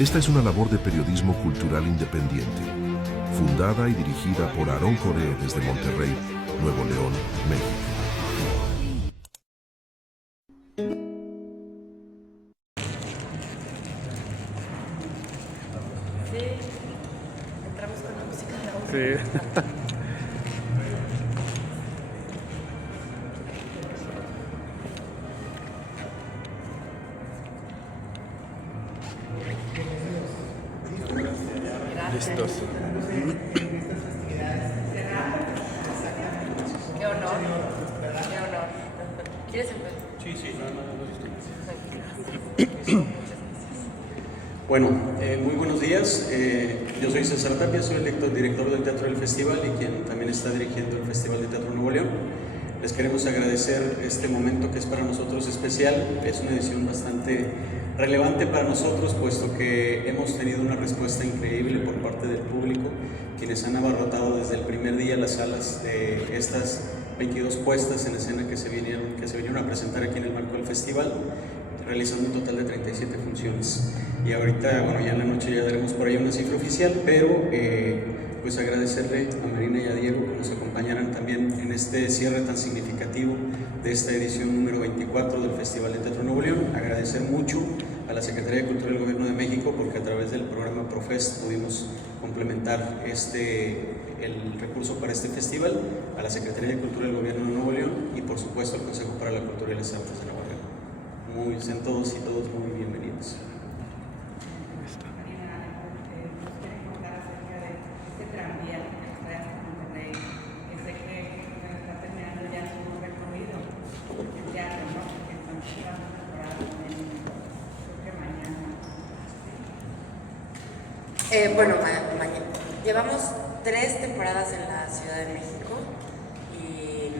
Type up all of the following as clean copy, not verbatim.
Esta es una labor de periodismo cultural independiente, fundada y dirigida por Aarón Coré desde Monterrey, Nuevo León, México. Sí, entramos con la música de la obra. Sí. Listos. Qué honor. Qué honor. ¿Quieres empezar? Sí. Bueno, muy buenos días. Yo soy César Tapia, soy el director del Teatro del Festival y quien también está dirigiendo el Festival de Teatro Nuevo León. Les queremos agradecer este momento que es para nosotros especial. Es una edición bastante relevante para nosotros, puesto que hemos tenido una respuesta increíble por parte del público, quienes han abarrotado desde el primer día las salas de estas 22 puestas en escena que se vinieron a presentar aquí en el marco del festival, realizando un total de 37 funciones. Y ahorita, bueno, ya en la noche ya daremos por ahí una cifra oficial, pero pues agradecerle a Marina y a Diego que nos acompañaran también en este cierre tan significativo de esta edición número 24 del Festival de Teatro Nuevo León. Agradecer mucho a la Secretaría de Cultura del Gobierno de México, porque a través del programa Profest pudimos complementar el recurso para este festival, a la Secretaría de Cultura del Gobierno de Nuevo León y por supuesto al Consejo para la Cultura y las Artes de Nuevo León. Sean todos y todos muy bienvenidos. Bueno, llevamos 3 temporadas en la Ciudad de México y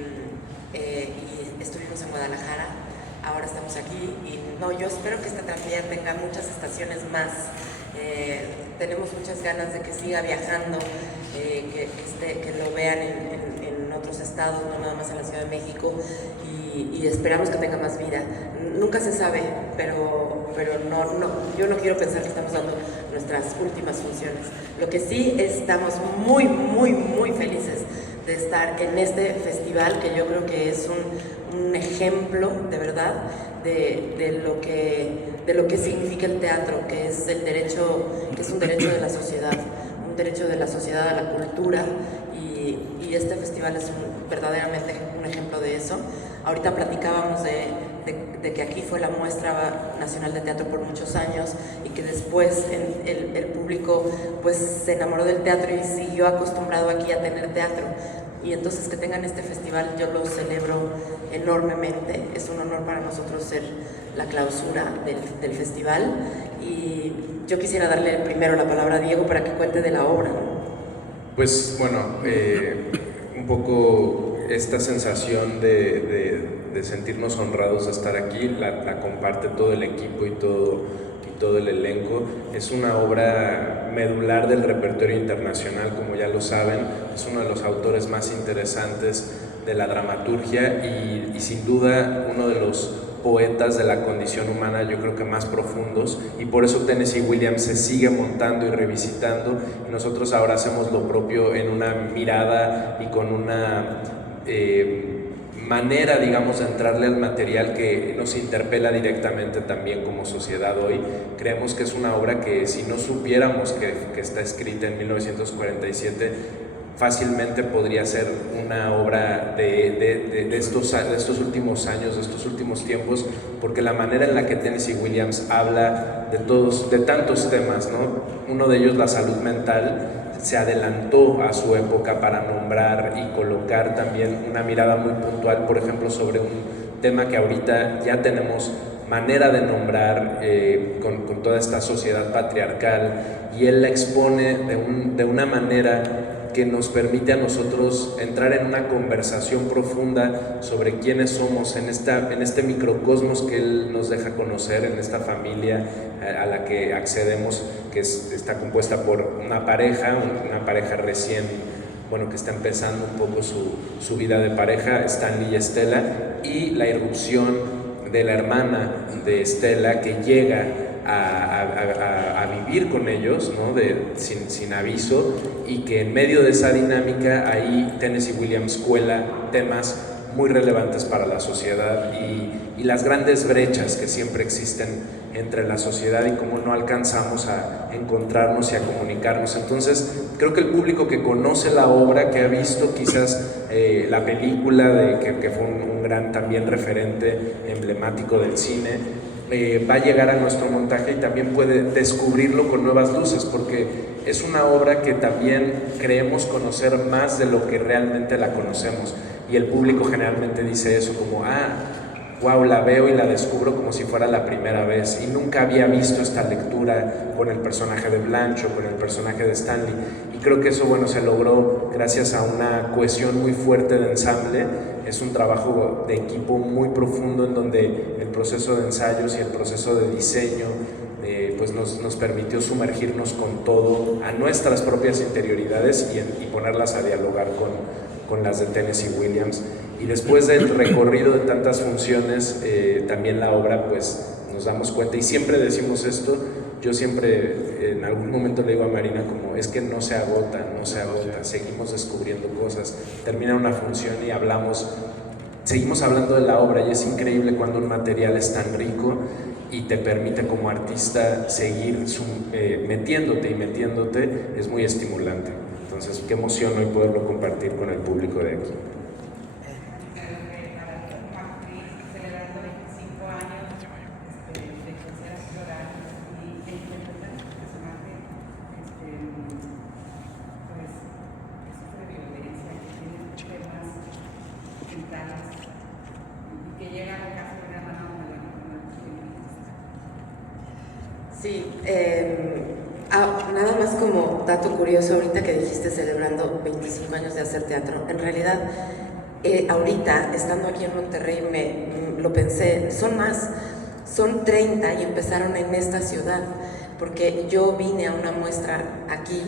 estuvimos en Guadalajara, ahora estamos aquí y yo espero que esta tranvía tenga muchas estaciones más. Tenemos muchas ganas de que siga viajando, que lo vean en otros estados, no nada más en la Ciudad de México, y esperamos que tenga más vida. Nunca se sabe, pero yo no quiero pensar que estamos dando nuestras últimas funciones. Lo que sí estamos muy felices de estar en este festival, que yo creo que es un ejemplo de verdad de lo que significa el teatro, que es un derecho de la sociedad, un derecho de la sociedad a la cultura, y este festival es verdaderamente un ejemplo de eso. Ahorita platicábamos de que aquí fue la muestra nacional de teatro por muchos años y que después el público pues se enamoró del teatro y siguió acostumbrado aquí a tener teatro. Y entonces que tengan este festival yo lo celebro enormemente. Es un honor para nosotros ser la clausura del festival, y yo quisiera darle primero la palabra a Diego para que cuente de la obra. Pues bueno, un poco esta sensación de sentirnos honrados de estar aquí la comparte todo el equipo y todo el elenco. Es una obra medular del repertorio internacional, como ya lo saben. Es uno de los autores más interesantes de la dramaturgia y sin duda uno de los poetas de la condición humana, yo creo que más profundos, y por eso Tennessee Williams se sigue montando y revisitando, y nosotros ahora hacemos lo propio en una mirada y con una manera, digamos, de entrarle al material que nos interpela directamente también como sociedad hoy. Creemos que es una obra que, si no supiéramos que está escrita en 1947, fácilmente podría ser una obra de estos últimos años, de estos últimos tiempos, porque la manera en la que Tennessee Williams habla de tantos temas, ¿no? Uno de ellos, la salud mental, se adelantó a su época para nombrar y colocar también una mirada muy puntual, por ejemplo, sobre un tema que ahorita ya tenemos manera de nombrar con toda esta sociedad patriarcal, y él la expone de una manera que nos permite a nosotros entrar en una conversación profunda sobre quiénes somos en este microcosmos que él nos deja conocer, en esta familia a la que accedemos, que está compuesta por una pareja recién, que está empezando un poco su vida de pareja, Stanley y Estela, y la irrupción de la hermana de Estela que llega a vivir con ellos, ¿no? sin aviso, y que en medio de esa dinámica ahí Tennessee Williams cuela temas muy relevantes para la sociedad y las grandes brechas que siempre existen entre la sociedad y cómo no alcanzamos a encontrarnos y a comunicarnos. Entonces creo que el público que conoce la obra, que ha visto quizás la película, que fue un gran también referente emblemático del cine, va a llegar a nuestro montaje y también puede descubrirlo con nuevas luces, porque es una obra que también creemos conocer más de lo que realmente la conocemos, y el público generalmente dice eso como, wow, la veo y la descubro como si fuera la primera vez, y nunca había visto esta lectura con el personaje de Blanche o con el personaje de Stanley, y creo que eso, bueno, se logró gracias a una cohesión muy fuerte de ensamble. Es un trabajo de equipo muy profundo en donde el proceso de ensayos y el proceso de diseño pues nos permitió sumergirnos con todo, a nuestras propias interioridades y ponerlas a dialogar con las de Tennessee Williams. Y después del recorrido de tantas funciones, también la obra, pues nos damos cuenta, y siempre decimos esto, yo siempre en algún momento le digo a Marina como, es que no se agota, seguimos descubriendo cosas, termina una función y seguimos hablando de la obra, y es increíble cuando un material es tan rico y te permite como artista seguir metiéndote, es muy estimulante. Entonces, qué emoción hoy poderlo compartir con el público de aquí. Sí, nada más como dato curioso, ahorita que dijiste celebrando 25 años de hacer teatro, en realidad ahorita, estando aquí en Monterrey, lo pensé, son 30 y empezaron en esta ciudad, porque yo vine a una muestra aquí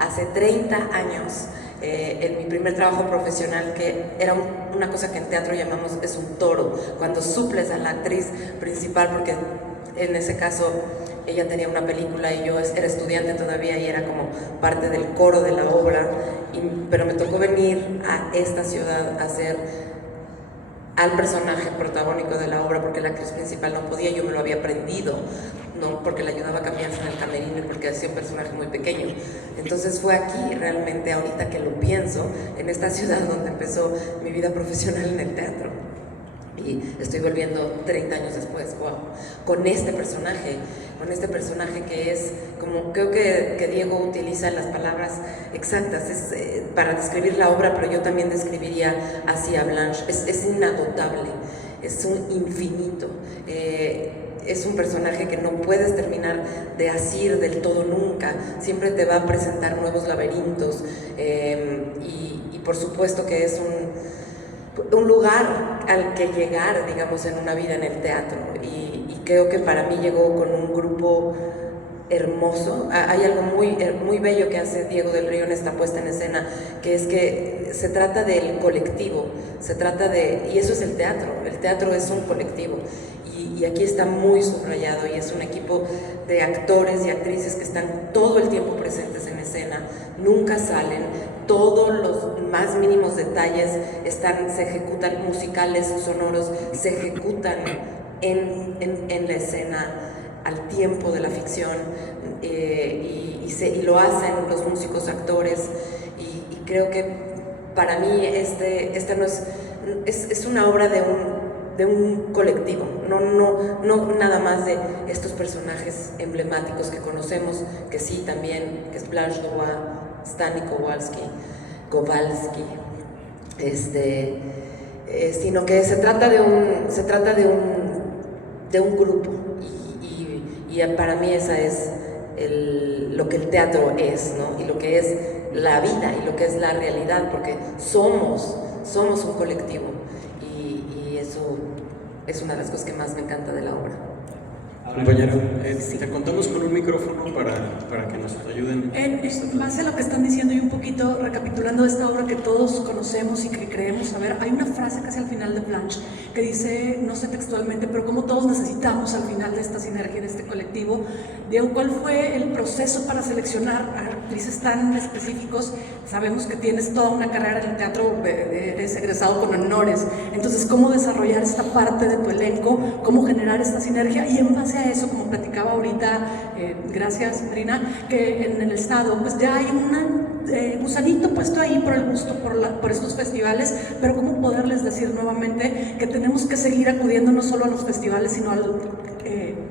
hace 30 años, en mi primer trabajo profesional, que era una cosa que en teatro llamamos es un toro, cuando suples a la actriz principal, porque en ese caso ella tenía una película y yo era estudiante todavía y era como parte del coro de la obra, pero me tocó venir a esta ciudad a hacer al personaje protagónico de la obra, porque la actriz principal no podía, yo me lo había aprendido, no porque le ayudaba a cambiarse en el camerino y porque hacía un personaje muy pequeño. Entonces fue aquí realmente, ahorita que lo pienso, en esta ciudad donde empezó mi vida profesional en el teatro. Y estoy volviendo 30 años después, wow, con este personaje que es, como creo que Diego utiliza las palabras exactas para describir la obra, pero yo también describiría así a Blanche, es inagotable, es un infinito, es un personaje que no puedes terminar de asir del todo nunca, siempre te va a presentar nuevos laberintos, y por supuesto que es un lugar al que llegar, digamos, en una vida en el teatro, y creo que para mí llegó con un grupo hermoso. Hay algo muy bello que hace Diego del Río en esta puesta en escena, que es que se trata del colectivo, y eso es el teatro es un colectivo, y aquí está muy subrayado, y es un equipo de actores y actrices que están todo el tiempo presentes en escena, nunca salen, todos los más mínimos detalles se ejecutan, musicales, sonoros, se ejecutan en la escena al tiempo de la ficción, y lo hacen los músicos actores, y creo que para mí esta no es una obra de un colectivo, no nada más de estos personajes emblemáticos que conocemos, que sí también, que es Blanche Dubois, Stanley Kowalski, sino que se trata de un grupo, y para mí esa es lo que el teatro es, ¿no? Y lo que es la vida y lo que es la realidad, porque somos un colectivo, y eso es una de las cosas que más me encanta de la obra. Compañero, te contamos con un micrófono para para que nos ayuden. En base a lo que están diciendo y un poquito recapitulando esta obra que todos conocemos y que creemos saber, hay una frase casi al final de Blanche que dice, no sé textualmente, pero como todos necesitamos al final de esta sinergia, de este colectivo. Diego, ¿cuál fue el proceso para seleccionar a actrices tan específicos? Sabemos que tienes toda una carrera en el teatro, eres egresado con honores, entonces ¿cómo desarrollar esta parte de tu elenco? ¿Cómo generar esta sinergia? Y en base a eso, como platicaba ahorita, gracias Marina, que en el estado pues ya hay un gusanito puesto ahí por el gusto por estos festivales, pero cómo poderles decir nuevamente que tenemos que seguir acudiendo no solo a los festivales, sino al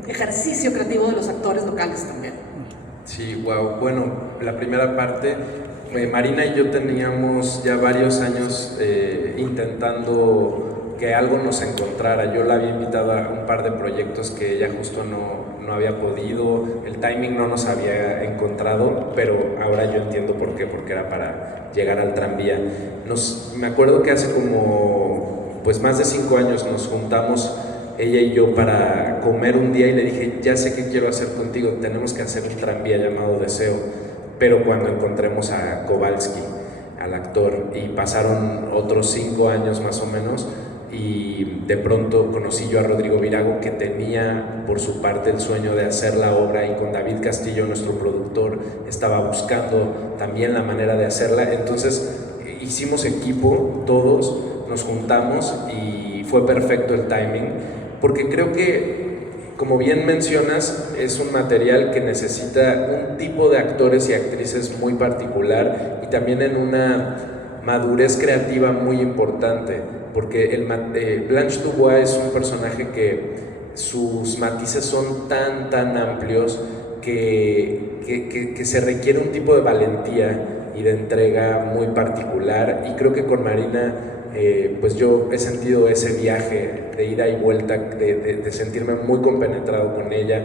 ejercicio creativo de los actores locales también. Sí, wow. Bueno, la primera parte, Marina y yo teníamos ya varios años intentando que algo nos encontrara. Yo la había invitado a un par de proyectos que ella justo no había podido, el timing no nos había encontrado, pero ahora yo entiendo por qué, porque era para llegar al tranvía. Me acuerdo que hace como pues más de 5 años nos juntamos ella y yo para comer un día y le dije, ya sé qué quiero hacer contigo, tenemos que hacer un tranvía llamado Deseo, pero cuando encontremos a Kowalski, al actor, y pasaron otros 5 años más o menos, y de pronto conocí yo a Rodrigo Virago, que tenía por su parte el sueño de hacer la obra, y con David Castillo, nuestro productor, estaba buscando también la manera de hacerla. Entonces hicimos equipo, todos nos juntamos y fue perfecto el timing, porque creo que, como bien mencionas, es un material que necesita un tipo de actores y actrices muy particular y también en una madurez creativa muy importante, porque Blanche Dubois es un personaje que sus matices son tan amplios que se requiere un tipo de valentía y de entrega muy particular, y creo que con Marina pues yo he sentido ese viaje de ida y vuelta, de sentirme muy compenetrado con ella.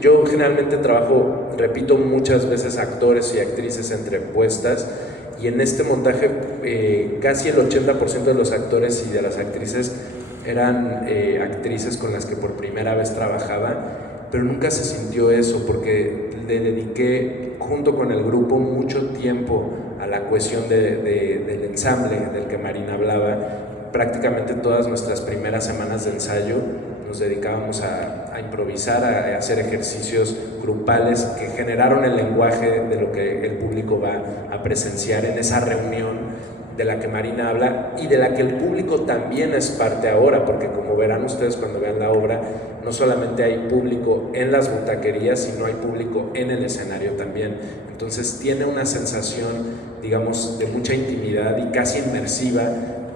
Yo generalmente trabajo, repito muchas veces, actores y actrices entrepuestas, y en este montaje casi el 80% de los actores y de las actrices eran actrices con las que por primera vez trabajaba, pero nunca se sintió eso, porque le dediqué junto con el grupo mucho tiempo a la cohesión del ensamble del que Marina hablaba. Prácticamente todas nuestras primeras semanas de ensayo nos dedicábamos a improvisar, a hacer ejercicios grupales que generaron el lenguaje de lo que el público va a presenciar en esa reunión de la que Marina habla y de la que el público también es parte ahora, porque como verán ustedes cuando vean la obra, no solamente hay público en las butaquerías, sino hay público en el escenario también. Entonces tiene una sensación, digamos, de mucha intimidad y casi inmersiva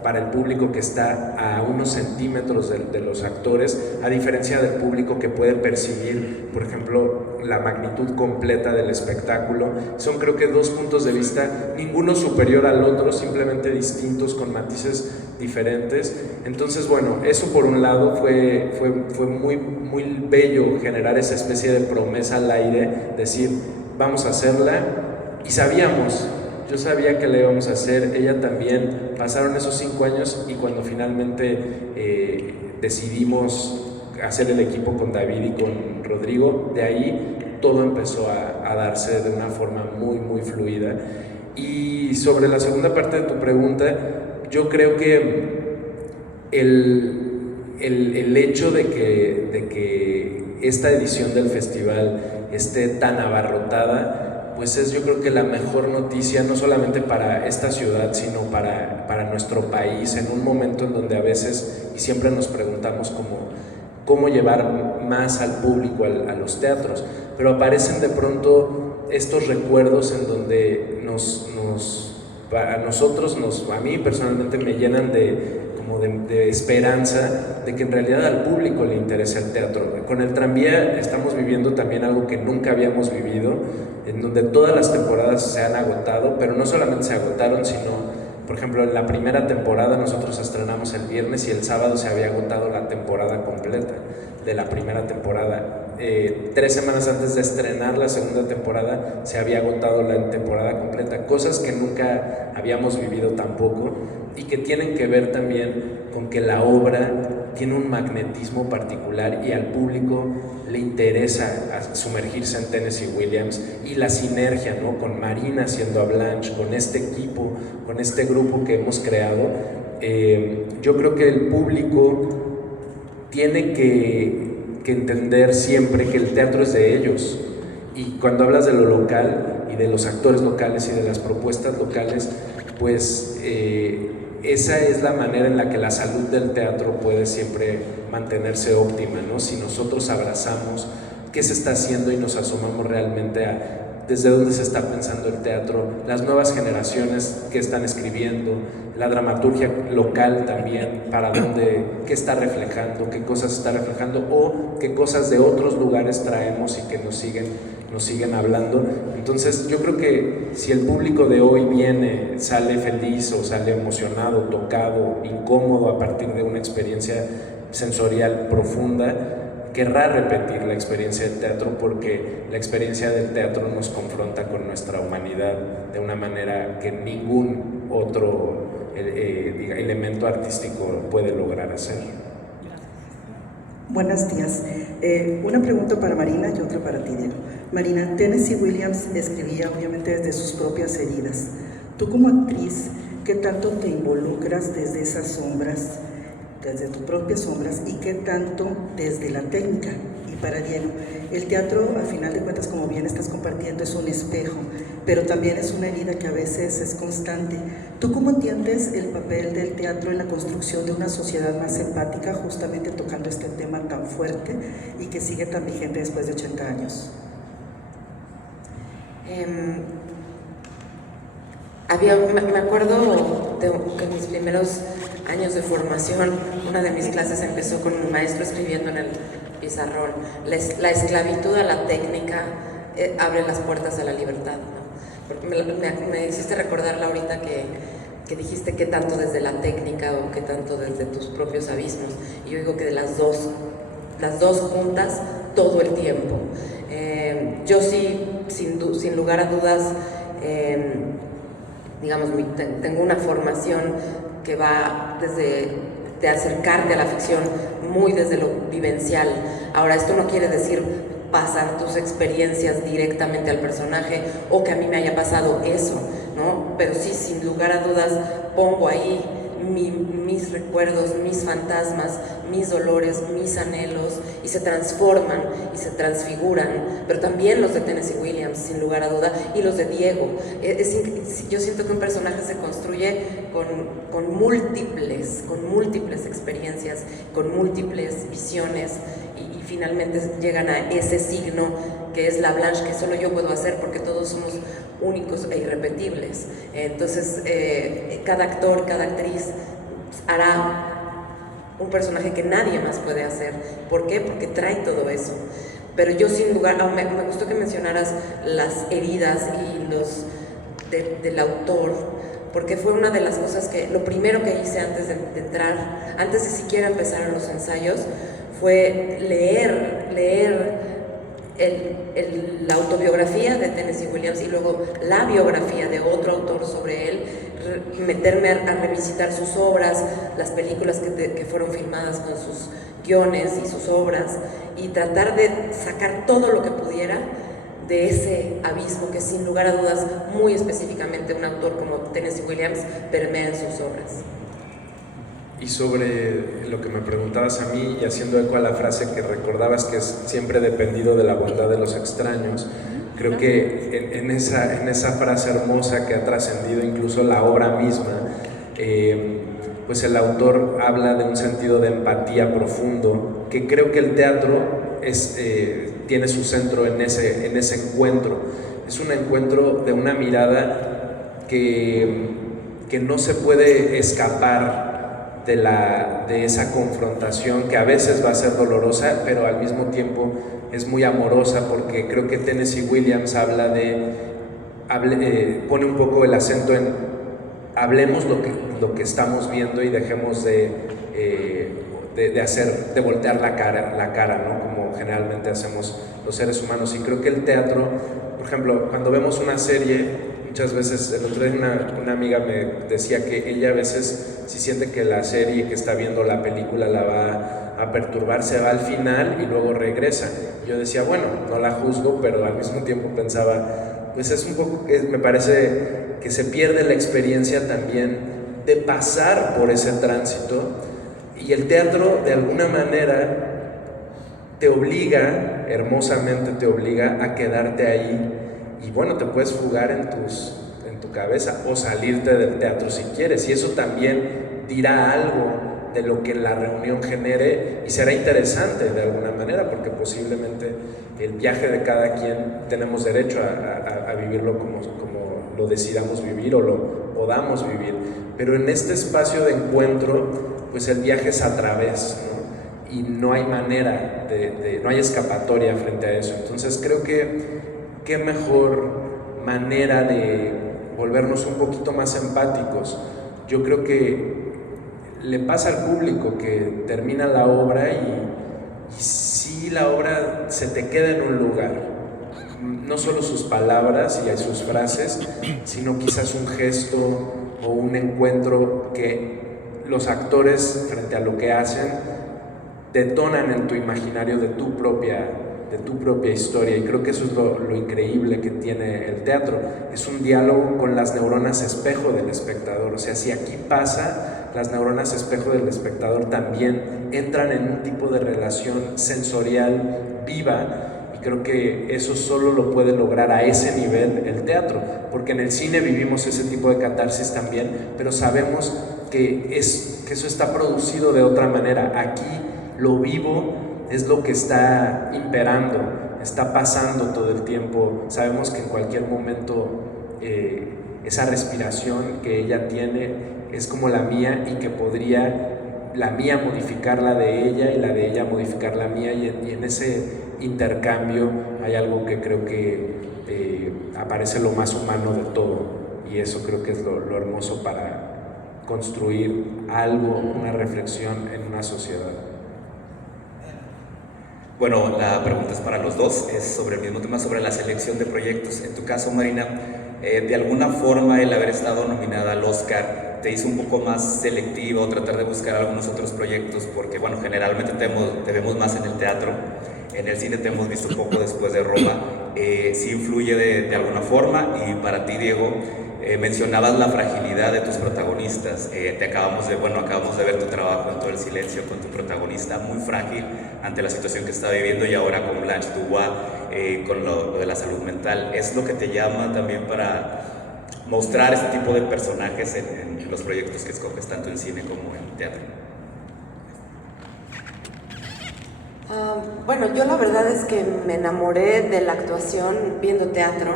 para el público que está a unos centímetros de los actores, a diferencia del público que puede percibir, por ejemplo, la magnitud completa del espectáculo. Son, creo que, 2 puntos de vista, ninguno superior al otro, simplemente distintos, con matices diferentes. Entonces, bueno, eso por un lado fue muy bello, generar esa especie de promesa al aire, decir, vamos a hacerla, y yo sabía que la íbamos a hacer, ella también. Pasaron esos 5 años y cuando finalmente decidimos hacer el equipo con David y con Rodrigo, de ahí todo empezó a darse de una forma muy fluida. Y sobre la segunda parte de tu pregunta, yo creo que el hecho de que esta edición del festival esté tan abarrotada, pues es, yo creo que la mejor noticia, no solamente para esta ciudad, sino para nuestro país, en un momento en donde a veces, y siempre nos preguntamos cómo llevar más al público a los teatros, pero aparecen de pronto estos recuerdos en donde a mí personalmente me llenan de esperanza de que en realidad al público le interesa el teatro. Con el tranvía estamos viviendo también algo que nunca habíamos vivido, en donde todas las temporadas se han agotado, pero no solamente se agotaron, sino, por ejemplo, en la primera temporada nosotros estrenamos el viernes y el sábado se había agotado la temporada completa de la primera temporada. 3 semanas antes de estrenar la segunda temporada se había agotado la temporada completa, cosas que nunca habíamos vivido tampoco, y que tienen que ver también con que la obra tiene un magnetismo particular y al público le interesa sumergirse en Tennessee Williams, y la sinergia, ¿no?, con Marina haciendo a Blanche, con este equipo, con este grupo que hemos creado. Yo creo que el público tiene que entender siempre que el teatro es de ellos, y cuando hablas de lo local y de los actores locales y de las propuestas locales, pues esa es la manera en la que la salud del teatro puede siempre mantenerse óptima, ¿no? Si nosotros abrazamos qué se está haciendo y nos asomamos realmente a desde dónde se está pensando el teatro, las nuevas generaciones que están escribiendo, la dramaturgia local también, para dónde, qué está reflejando, qué cosas está reflejando, o qué cosas de otros lugares traemos y que nos siguen hablando. Entonces yo creo que si el público de hoy viene, sale feliz o sale emocionado, tocado, incómodo a partir de una experiencia sensorial profunda, querrá repetir la experiencia del teatro, porque la experiencia del teatro nos confronta con nuestra humanidad de una manera que ningún otro elemento artístico puede lograr hacer. Buenos días. Una pregunta para Marina y otra para ti, Diego. Marina, Tennessee Williams escribía obviamente desde sus propias heridas. Tú como actriz, ¿qué tanto te involucras desde esas sombras, desde tus propias sombras, y qué tanto desde la técnica? Y para Diego, el teatro, al final de cuentas, como bien estás compartiendo, es un espejo, pero también es una herida que a veces es constante. ¿Tú cómo entiendes el papel del teatro en la construcción de una sociedad más empática, justamente tocando este tema tan fuerte y que sigue tan vigente después de 80 años? Me acuerdo que en mis primeros años de formación, una de mis clases empezó con un maestro escribiendo en el pizarrón: la esclavitud a la técnica abre las puertas a la libertad, ¿no? Me hiciste recordarla ahorita que dijiste qué tanto desde la técnica o qué tanto desde tus propios abismos, y yo digo que de las dos juntas todo el tiempo. Yo sí, sin lugar a dudas, digamos, tengo una formación que va desde de acercarte a la ficción muy desde lo vivencial. Ahora, esto no quiere decir pasar tus experiencias directamente al personaje o que a mí me haya pasado eso, ¿no? Pero sí, sin lugar a dudas, pongo ahí mis recuerdos, mis fantasmas, mis dolores, mis anhelos, y se transforman y se transfiguran, pero también los de Tennessee Williams, sin lugar a duda, y los de Diego. Yo siento que un personaje se construye con múltiples experiencias, con múltiples visiones, y finalmente llegan a ese signo que es la Blanche, que solo yo puedo hacer, porque todos somos únicos e irrepetibles. Entonces, cada actor, cada actriz hará un personaje que nadie más puede hacer. ¿Por qué? Porque trae todo eso. Pero yo, sin lugar, me gustó que mencionaras las heridas y los del autor, porque fue una de las cosas que, lo primero que hice antes de entrar, antes de siquiera empezar los ensayos, fue leer la autobiografía de Tennessee Williams y luego la biografía de otro autor sobre él, meterme a revisitar sus obras, las películas que fueron filmadas con sus guiones y sus obras, y tratar de sacar todo lo que pudiera de ese abismo que, sin lugar a dudas, muy específicamente un autor como Tennessee Williams permea en sus obras. Y sobre lo que me preguntabas a mí, y haciendo eco a la frase que recordabas, que es siempre dependido de la bondad de los extraños, creo que en esa frase hermosa que ha trascendido incluso la obra misma, pues el autor habla de un sentido de empatía profundo, que creo que el teatro tiene su centro en ese encuentro. Es un encuentro de una mirada que no se puede escapar de esa confrontación, que a veces va a ser dolorosa, pero al mismo tiempo es muy amorosa, porque creo que Tennessee Williams pone un poco el acento en hablemos lo que estamos viendo y dejemos de voltear la cara, ¿no? Como generalmente hacemos los seres humanos. Y creo que el teatro, por ejemplo, cuando vemos una serie, muchas veces, el otro día una amiga me decía que ella a veces si siente que la serie que está viendo, la película, la va a perturbar, se va al final y luego regresa. Yo decía, bueno, no la juzgo, pero al mismo tiempo pensaba, pues es un poco, me parece que se pierde la experiencia también de pasar por ese tránsito, y el teatro de alguna manera te obliga, hermosamente te obliga a quedarte ahí, y bueno, te puedes fugar en tu cabeza o salirte del teatro si quieres, y eso también dirá algo de lo que la reunión genere, y será interesante de alguna manera, porque posiblemente el viaje de cada quien tenemos derecho a vivirlo como lo decidamos vivir o lo podamos vivir, pero en este espacio de encuentro, pues el viaje es a través, ¿no? Y no hay manera, no hay escapatoria frente a eso. Entonces creo que qué mejor manera de volvernos un poquito más empáticos. Yo creo que le pasa al público que termina la obra y sí, la obra se te queda en un lugar, no solo sus palabras y sus frases, sino quizás un gesto o un encuentro que los actores, frente a lo que hacen, detonan en tu imaginario de tu propia historia, y creo que eso es lo increíble que tiene el teatro. Es un diálogo con las neuronas espejo del espectador. O sea, si aquí pasa, las neuronas espejo del espectador también entran en un tipo de relación sensorial viva, y creo que eso solo lo puede lograr a ese nivel el teatro, porque en el cine vivimos ese tipo de catarsis también, pero sabemos que eso está producido de otra manera. Aquí lo vivo es lo que está imperando, está pasando todo el tiempo. Sabemos que en cualquier momento esa respiración que ella tiene es como la mía, y que podría la mía modificar la de ella y la de ella modificar la mía, y en ese intercambio hay algo que creo que aparece lo más humano de todo, y eso creo que es lo hermoso para construir algo, una reflexión en una sociedad. Bueno, la pregunta es para los dos, es sobre el mismo tema, sobre la selección de proyectos. En tu caso, Marina, de alguna forma el haber estado nominada al Oscar te hizo un poco más selectivo o tratar de buscar algunos otros proyectos, porque bueno, generalmente te vemos más en el teatro, en el cine te hemos visto poco después de Roma. Sí influye de alguna forma. Y para ti, Diego, mencionabas la fragilidad de tus protagonistas. Acabamos de ver tu trabajo en Todo el Silencio con tu protagonista muy frágil ante la situación que está viviendo, y ahora con Blanche Dubois, con lo de la salud mental. ¿Es lo que te llama también para mostrar este tipo de personajes en los proyectos que escoges, tanto en cine como en teatro? Bueno, yo la verdad es que me enamoré de la actuación viendo teatro,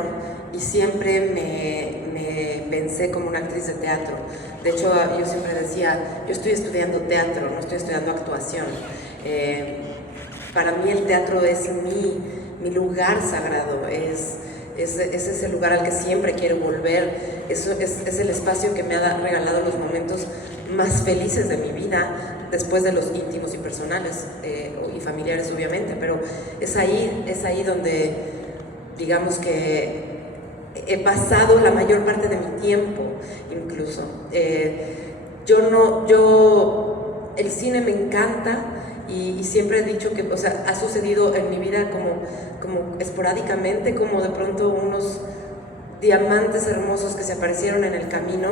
y siempre me pensé como una actriz de teatro. De hecho, yo siempre decía, yo estoy estudiando teatro, no estoy estudiando actuación. Para mí el teatro es mi lugar sagrado, es ese lugar al que siempre quiero volver, es el espacio que me ha regalado los momentos más felices de mi vida, después de los íntimos y personales y familiares, obviamente, pero es ahí donde, digamos que he pasado la mayor parte de mi tiempo, incluso. El cine me encanta, y siempre he dicho que, o sea, ha sucedido en mi vida como esporádicamente, como de pronto unos diamantes hermosos que se aparecieron en el camino,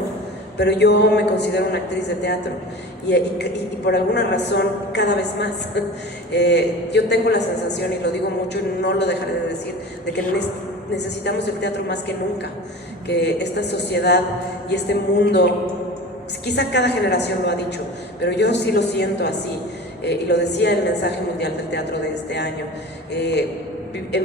pero yo me considero una actriz de teatro, y por alguna razón cada vez más yo tengo la sensación, y lo digo mucho y no lo dejaré de decir, de que necesitamos el teatro más que nunca, que esta sociedad y este mundo, quizá cada generación lo ha dicho, pero yo sí lo siento así, y lo decía el mensaje mundial del teatro de este año.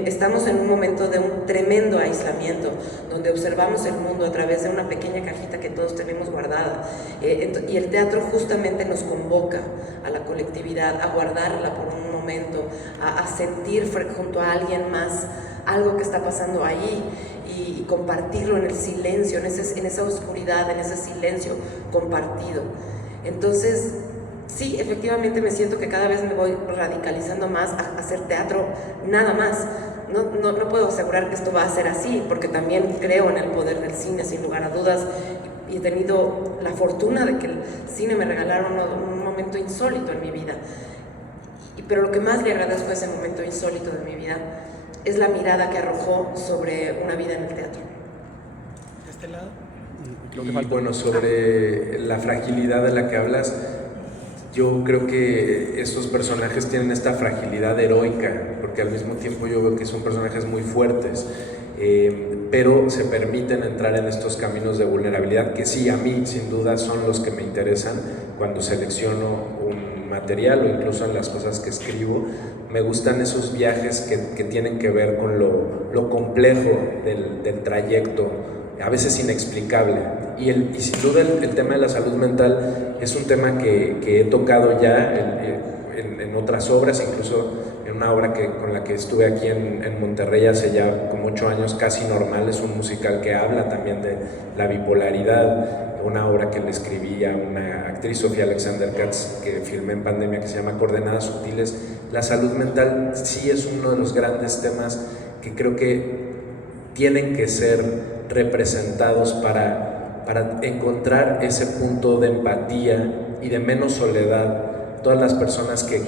Estamos en un momento de un tremendo aislamiento, donde observamos el mundo a través de una pequeña cajita que todos tenemos guardada, y el teatro justamente nos convoca a la colectividad, a guardarla por un momento, a sentir junto a alguien más algo que está pasando ahí, y compartirlo en el silencio, en esa oscuridad, en ese silencio compartido. Entonces, sí, efectivamente me siento que cada vez me voy radicalizando más a hacer teatro, nada más. No puedo asegurar que esto va a ser así, porque también creo en el poder del cine, sin lugar a dudas, he tenido la fortuna de que el cine me regalara un momento insólito en mi vida. Pero lo que más le agradezco a ese momento insólito de mi vida es la mirada que arrojó sobre una vida en el teatro. ¿De este lado? Y bueno, sobre la fragilidad de la que hablas, yo creo que estos personajes tienen esta fragilidad heroica, porque al mismo tiempo yo veo que son personajes muy fuertes, pero se permiten entrar en estos caminos de vulnerabilidad que sí, a mí sin duda son los que me interesan cuando selecciono un material o incluso en las cosas que escribo. Me gustan esos viajes que tienen que ver con lo complejo del trayecto, a veces inexplicable. Y sin duda el tema de la salud mental es un tema que he tocado ya en otras obras, incluso en una obra con la que estuve aquí en Monterrey hace ya como 8 años, Casi Normal, es un musical que habla también de la bipolaridad, una obra que le escribí a una actriz, Sofía Alexander Katz, que filmé en pandemia, que se llama Coordenadas Sutiles. La salud mental sí es uno de los grandes temas que creo que tienen que ser representados para encontrar ese punto de empatía y de menos soledad. Todas las personas que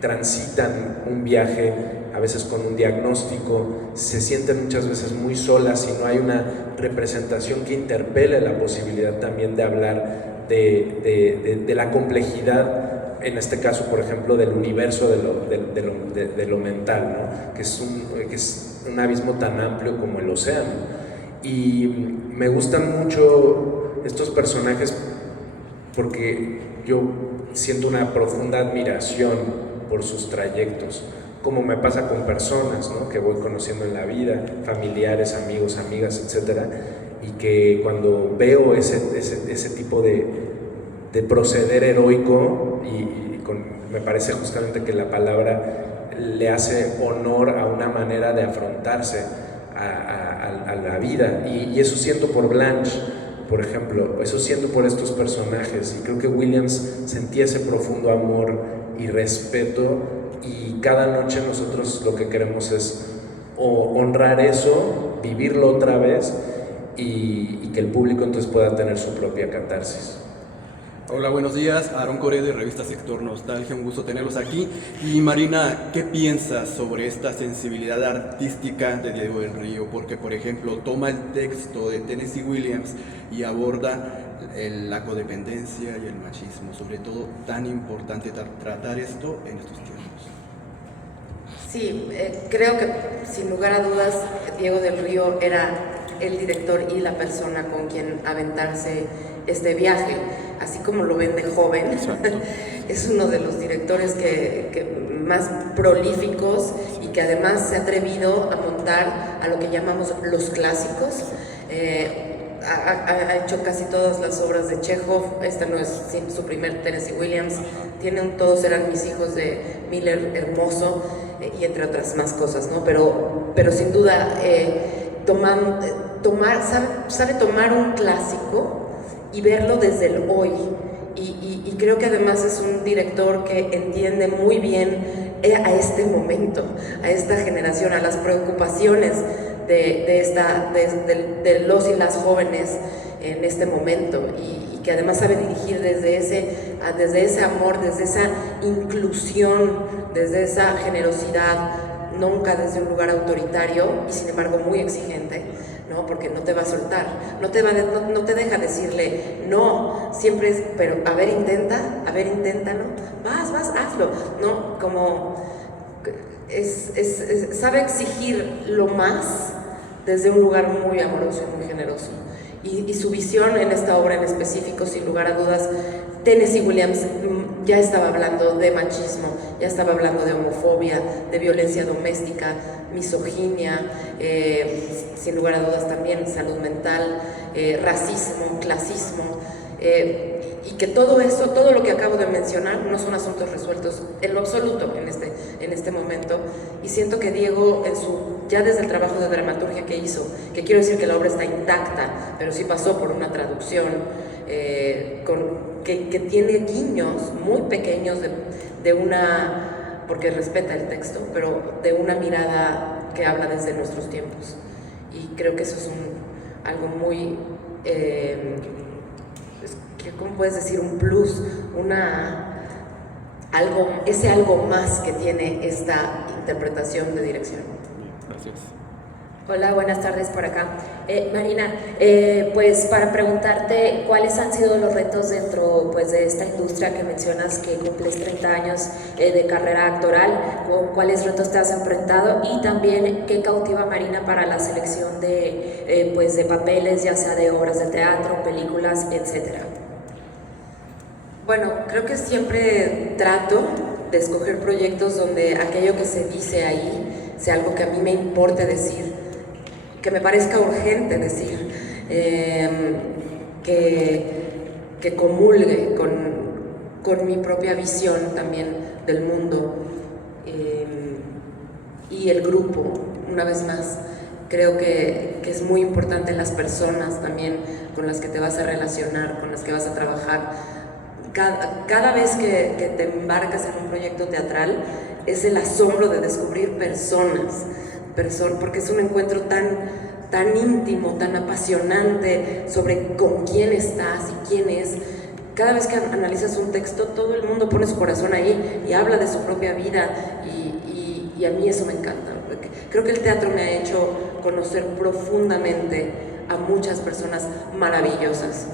transitan un viaje, a veces con un diagnóstico, se sienten muchas veces muy solas y no hay una representación que interpele la posibilidad también de hablar de la complejidad, en este caso, por ejemplo, del universo de lo mental, ¿no? que es un abismo tan amplio como el océano. Y me gustan mucho estos personajes porque yo siento una profunda admiración por sus trayectos, como me pasa con personas, ¿no? que voy conociendo en la vida, familiares, amigos, amigas, etc. Y que cuando veo ese tipo de proceder heroico, me parece justamente que la palabra le hace honor a una manera de afrontarse a la vida, y eso siento por Blanche, por ejemplo, eso siento por estos personajes, y creo que Williams sentía ese profundo amor y respeto, y cada noche nosotros lo que queremos es honrar eso, vivirlo otra vez, y que el público entonces pueda tener su propia catarsis. Hola, buenos días. Aarón Correa de Revista Sector Nostalgia, un gusto tenerlos aquí. Y Marina, ¿qué piensas sobre esta sensibilidad artística de Diego del Río? Porque, por ejemplo, toma el texto de Tennessee Williams y aborda la codependencia y el machismo. Sobre todo, tan importante tratar esto en estos tiempos. Sí, creo que sin lugar a dudas Diego del Río era el director y la persona con quien aventarse este viaje, así como lo ven de joven. Es uno de los directores que más prolíficos y que además se ha atrevido a montar a lo que llamamos los clásicos. Ha hecho casi todas las obras de Chekhov. Esta no es su primer Tennessee Williams. Tiene Todos eran mis hijos de Miller, hermoso, y entre otras más cosas, ¿no? Pero sin duda sabe tomar un clásico y verlo desde el hoy, y creo que además es un director que entiende muy bien a este momento, a esta generación, a las preocupaciones de los y las jóvenes en este momento, y que además sabe dirigir desde ese amor, desde esa inclusión, desde esa generosidad, nunca desde un lugar autoritario y sin embargo muy exigente, ¿no? Porque no te va a soltar, no te deja decirle no, siempre es, pero a ver, inténtalo, vas, hazlo, ¿no? Como sabe exigir lo más desde un lugar muy amoroso y muy generoso. Y su visión en esta obra en específico, sin lugar a dudas, Tennessee Williams ya estaba hablando de machismo, ya estaba hablando de homofobia, de violencia doméstica, misoginia, sin lugar a dudas también salud mental, racismo, clasismo, y que todo eso, todo lo que acabo de mencionar, no son asuntos resueltos en lo absoluto en este momento, y siento que Diego, ya desde el trabajo de dramaturgia que hizo, que quiero decir que la obra está intacta, pero sí pasó por una traducción que tiene guiños muy pequeños porque respeta el texto, pero de una mirada que habla desde nuestros tiempos, y creo que eso es algo muy ¿cómo puedes decir? Un plus, ese algo más que tiene esta interpretación de dirección. Gracias. Hola, buenas tardes por acá. Marina, pues para preguntarte cuáles han sido los retos dentro pues, de esta industria que mencionas que cumples 30 años de carrera actoral, cuáles retos te has enfrentado y también qué cautiva a Marina para la selección de, pues, de papeles, ya sea de obras de teatro, películas, etcétera. Bueno, creo que siempre trato de escoger proyectos donde aquello que se dice ahí sea algo que a mí me importe decir, que me parezca urgente decir, que comulgue con mi propia visión también del mundo y el grupo, una vez más. Creo que es muy importante las personas también con las que te vas a relacionar, con las que vas a trabajar. Cada vez que te embarcas en un proyecto teatral es el asombro de descubrir personas, porque es un encuentro tan íntimo, tan apasionante sobre con quién estás y quién es. Cada vez que analizas un texto, todo el mundo pone su corazón ahí y habla de su propia vida y a mí eso me encanta. Creo que el teatro me ha hecho conocer profundamente a muchas personas maravillosas.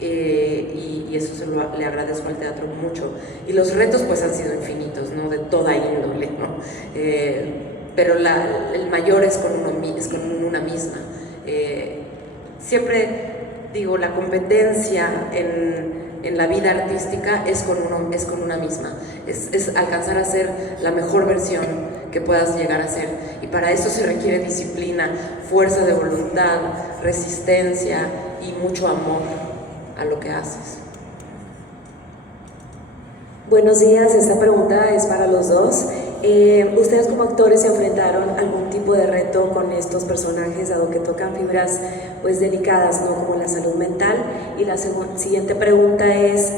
Y eso le agradezco al teatro mucho. Y los retos pues han sido infinitos, ¿no? De toda índole, ¿no? Pero el mayor es con una misma. Siempre digo, la competencia en la vida artística es con una misma, es alcanzar a ser la mejor versión que puedas llegar a ser, y para eso se requiere disciplina, fuerza de voluntad, resistencia y mucho amor a lo que haces. Buenos días, esta pregunta es para los dos. ¿Ustedes como actores se enfrentaron a algún tipo de reto con estos personajes, dado que tocan fibras pues delicadas, ¿no? Como la salud mental? Y la siguiente pregunta es,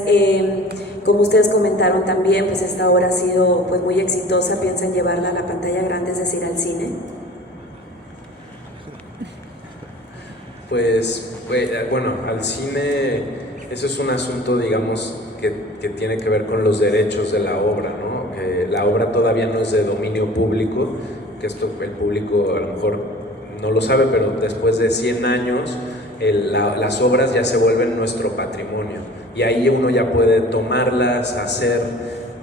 como ustedes comentaron también, pues esta obra ha sido pues muy exitosa, ¿piensan llevarla a la pantalla grande, es decir, al cine? Pues, bueno, al cine, eso es un asunto, digamos, que tiene que ver con los derechos de la obra, ¿no? Que la obra todavía no es de dominio público, que esto el público a lo mejor no lo sabe, pero después de 100 años las obras ya se vuelven nuestro patrimonio y ahí uno ya puede tomarlas, hacer,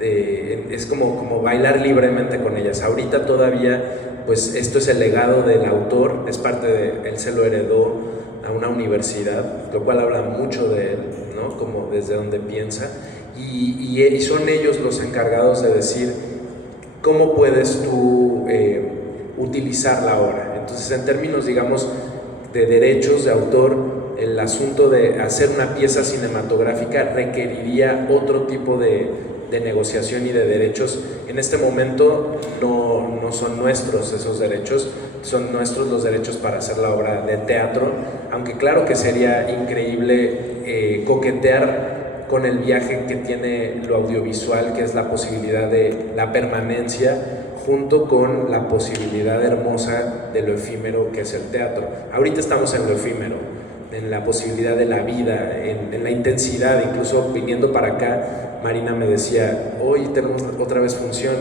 es como bailar libremente con ellas. Ahorita todavía, pues esto es el legado del autor, es parte de él, se lo heredó a una universidad, lo cual habla mucho de él, ¿no? Como desde donde piensa, y son ellos los encargados de decir cómo puedes tú utilizar la obra. Entonces, en términos, digamos, de derechos de autor, el asunto de hacer una pieza cinematográfica requeriría otro tipo de negociación y de derechos. En este momento no son nuestros esos derechos, son nuestros los derechos para hacer la obra de teatro, aunque claro que sería increíble coquetear con el viaje que tiene lo audiovisual, que es la posibilidad de la permanencia, junto con la posibilidad hermosa de lo efímero que es el teatro. Ahorita estamos en lo efímero, en la posibilidad de la vida, en la intensidad. Incluso viniendo para acá, Marina me decía, hoy tenemos otra vez función,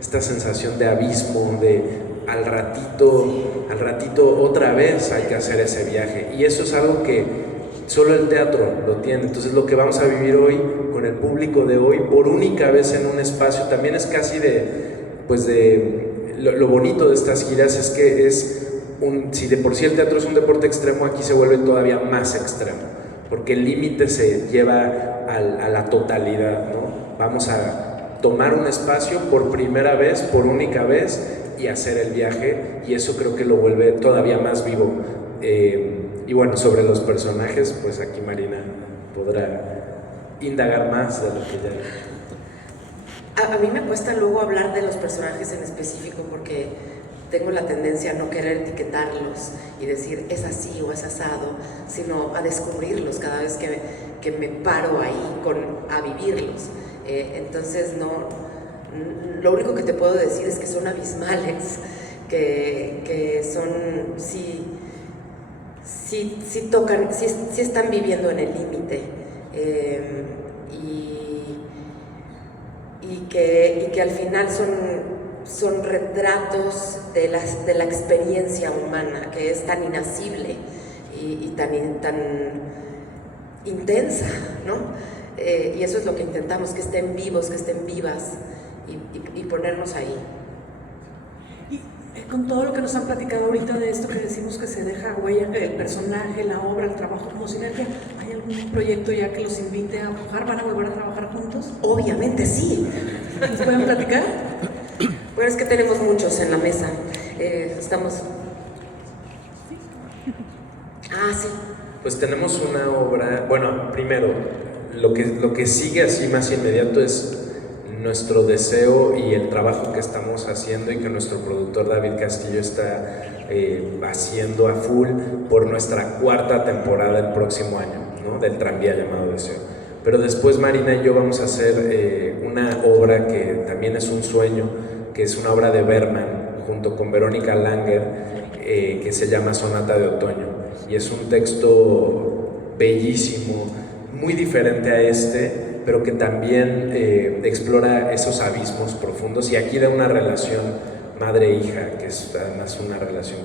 esta sensación de abismo, de al ratito otra vez hay que hacer ese viaje, y eso es algo que solo el teatro lo tiene. Entonces lo que vamos a vivir hoy con el público de hoy, por única vez en un espacio, también es casi lo bonito de estas giras es que si de por sí el teatro es un deporte extremo, aquí se vuelve todavía más extremo, porque el límite se lleva a la totalidad, ¿no? Vamos a tomar un espacio por primera vez, por única vez, y hacer el viaje, y eso creo que lo vuelve todavía más vivo. Y bueno, sobre los personajes, pues aquí Marina podrá indagar más de lo que ya... A mí me cuesta luego hablar de los personajes en específico porque tengo la tendencia a no querer etiquetarlos y decir es así o es asado, sino a descubrirlos cada vez que me paro ahí a vivirlos. Entonces lo único que te puedo decir es que son abismales, que son, sí tocan, sí están viviendo en el límite. Y que al final son retratos de la experiencia humana, que es tan inasible y tan intensa, ¿no? Y eso es lo que intentamos, que estén vivos, que estén vivas y ponernos ahí. Y con todo lo que nos han platicado ahorita de esto que decimos que se deja huella, el personaje, la obra, el trabajo como sinergia, ¿hay algún proyecto ya que los invite a trabajar? ¿Van a volver a trabajar juntos? Obviamente sí. ¿Nos pueden platicar? Bueno, es que tenemos muchos en la mesa. Estamos... sí. Pues tenemos una obra, bueno, primero, lo que sigue así más inmediato es nuestro deseo y el trabajo que estamos haciendo y que nuestro productor David Castillo está haciendo a full por nuestra 4ª temporada el próximo año, ¿no? Del tranvía llamado Deseo. Pero después Marina y yo vamos a hacer una obra que también es un sueño, que es una obra de Bergman junto con Verónica Langer, que se llama Sonata de Otoño, y es un texto bellísimo, muy diferente a este, pero que también explora esos abismos profundos, y aquí da una relación madre-hija, que es además una relación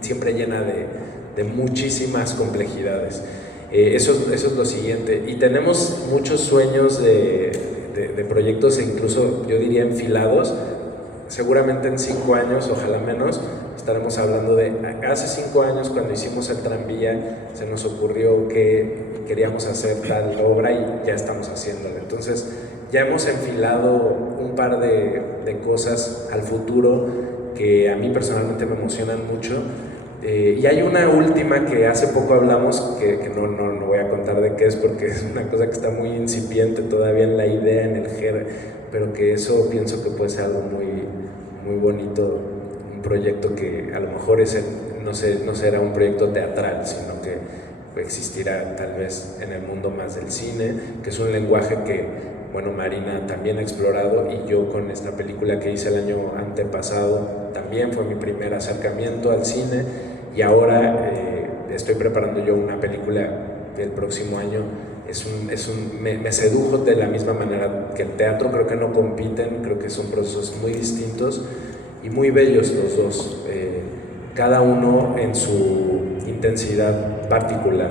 siempre llena de muchísimas complejidades. Eso es lo siguiente, y tenemos muchos sueños de proyectos, e incluso yo diría enfilados. Seguramente en 5 años, ojalá menos, estaremos hablando de hace 5 años cuando hicimos el tranvía, se nos ocurrió que queríamos hacer tal obra y ya estamos haciéndola. Entonces ya hemos enfilado un par de cosas al futuro que a mí personalmente me emocionan mucho. Y hay una última que hace poco hablamos, que no voy a contar de qué es porque es una cosa que está muy incipiente todavía en la idea, en el pero que eso pienso que puede ser algo muy bonito, un proyecto que a lo mejor no será un proyecto teatral, sino que existirá tal vez en el mundo más del cine, que es un lenguaje que, bueno, Marina también ha explorado, y yo con esta película que hice el año antepasado también fue mi primer acercamiento al cine, y ahora estoy preparando yo una película del próximo año. Me sedujo de la misma manera que el teatro, creo que no compiten, creo que son procesos muy distintos y muy bellos los dos, cada uno en su intensidad particular.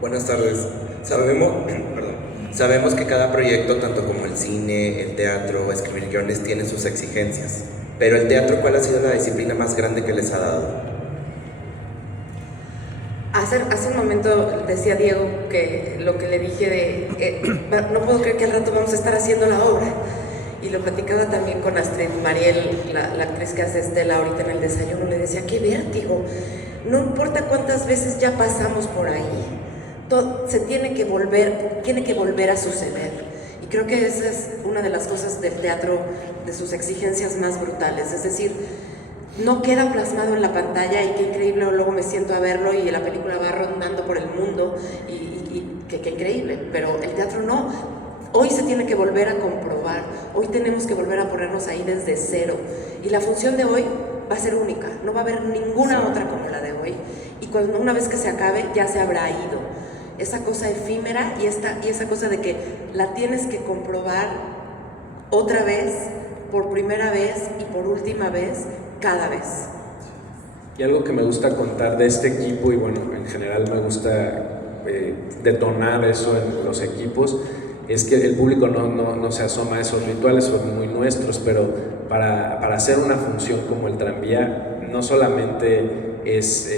Buenas tardes. Sabemos que cada proyecto, tanto como el cine, el teatro, escribir guiones, tiene sus exigencias, pero el teatro, ¿cuál ha sido la disciplina más grande que les ha dado? Hace un momento decía Diego que lo que le dije no puedo creer que al rato vamos a estar haciendo la obra, y lo platicaba también con Astrid Mariel, la actriz que hace Estela ahorita en el desayuno. Le decía, qué vértigo, no importa cuántas veces ya pasamos por ahí, todo tiene que volver a suceder, y creo que esa es una de las cosas del teatro, de sus exigencias más brutales, es decir, no queda plasmado en la pantalla y qué increíble, luego me siento a verlo y la película va rondando por el mundo y qué increíble, pero el teatro no. Hoy se tiene que volver a comprobar, hoy tenemos que volver a ponernos ahí desde cero, y la función de hoy va a ser única, no va a haber ninguna otra como la de hoy, y una vez que se acabe ya se habrá ido esa cosa efímera y esa cosa de que la tienes que comprobar otra vez, por primera vez y por última vez, cada vez. Y algo que me gusta contar de este equipo, y bueno, en general me gusta detonar eso en los equipos, es que el público no se asoma a esos rituales, son muy nuestros, pero para hacer una función como el tranvía, no solamente es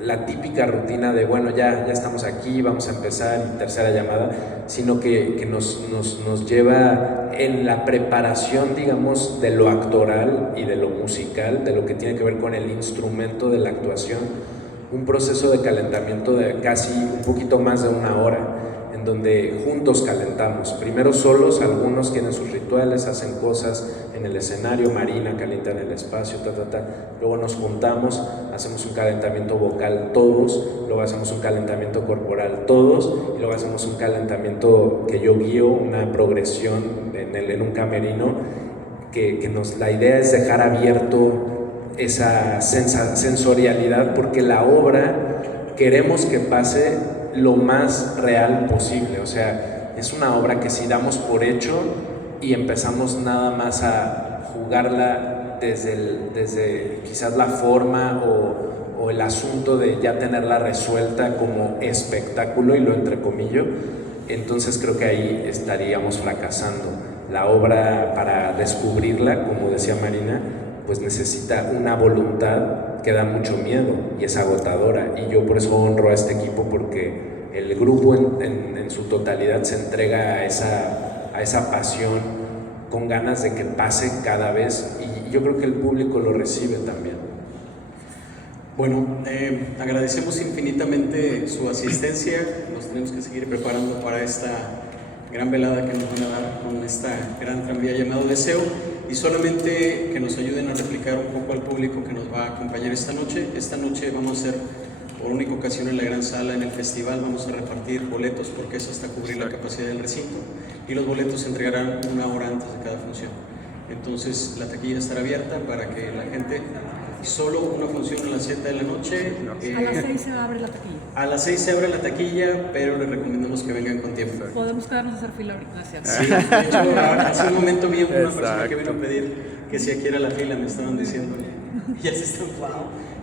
la típica rutina de, bueno, ya estamos aquí, vamos a empezar, y tercera llamada, sino que nos lleva en la preparación, digamos, de lo actoral y de lo musical, de lo que tiene que ver con el instrumento de la actuación, un proceso de calentamiento de casi un poquito más de 1 hora, en donde juntos calentamos, primero solos, algunos tienen sus rituales, hacen cosas en el escenario, Marina calienta en el espacio, luego nos juntamos, hacemos un calentamiento vocal todos, luego hacemos un calentamiento corporal todos, y luego hacemos un calentamiento que yo guío, una progresión en un camerino, la idea es dejar abierto esa sensorialidad, porque la obra queremos que pase lo más real posible. O sea, es una obra que si damos por hecho y empezamos nada más a jugarla desde quizás la forma o el asunto de ya tenerla resuelta como espectáculo, y lo entrecomillo, entonces creo que ahí estaríamos fracasando. La obra, para descubrirla, como decía Marina, pues necesita una voluntad que da mucho miedo y es agotadora, y yo por eso honro a este equipo, porque el grupo en su totalidad se entrega a esa pasión, con ganas de que pase cada vez, y yo creo que el público lo recibe también. Bueno, agradecemos infinitamente su asistencia. Nos tenemos que seguir preparando para esta gran velada que nos van a dar con esta gran tranvía llamado Deseo, y solamente que nos ayuden a replicar un poco al público que nos va a acompañar esta noche. Esta noche vamos a hacer, por única ocasión en la gran sala, en el festival, vamos a repartir boletos, porque es hasta cubrir la capacidad del recinto, y los boletos se entregarán 1 hora antes de cada función. Entonces la taquilla estará abierta para que la gente, solo una función a las 7 de la noche. A las 6 se abre la taquilla. A las 6 se abre la taquilla, pero les recomendamos que vengan con tiempo. Podemos quedarnos a hacer fila ahorita. Sí, de hecho, hace un momento vi una persona que vino a pedir que si aquí era la fila, me estaban diciendo. Ya se están,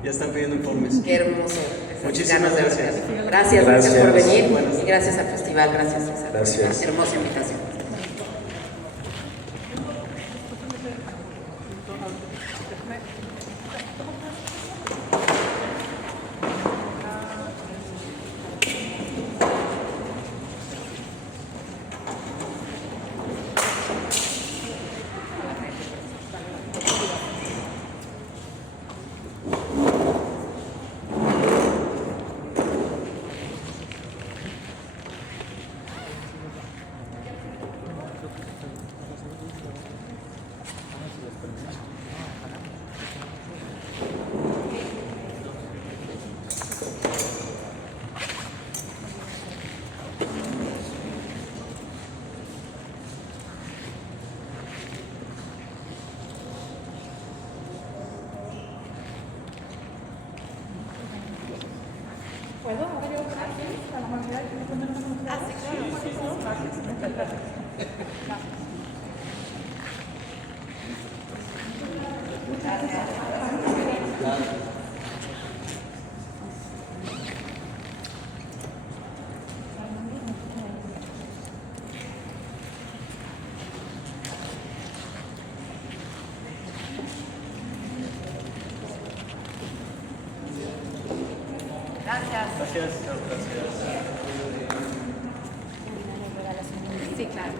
ya están pidiendo informes. Qué hermoso. Muchísimas gracias. Gracias por venir, y gracias al festival. Gracias, César. Gracias. Hermosa invitación. ¿Puedo? Ahora yo aquí, a la manera que me ponen una sí, claro. Gracias. Sí, claro.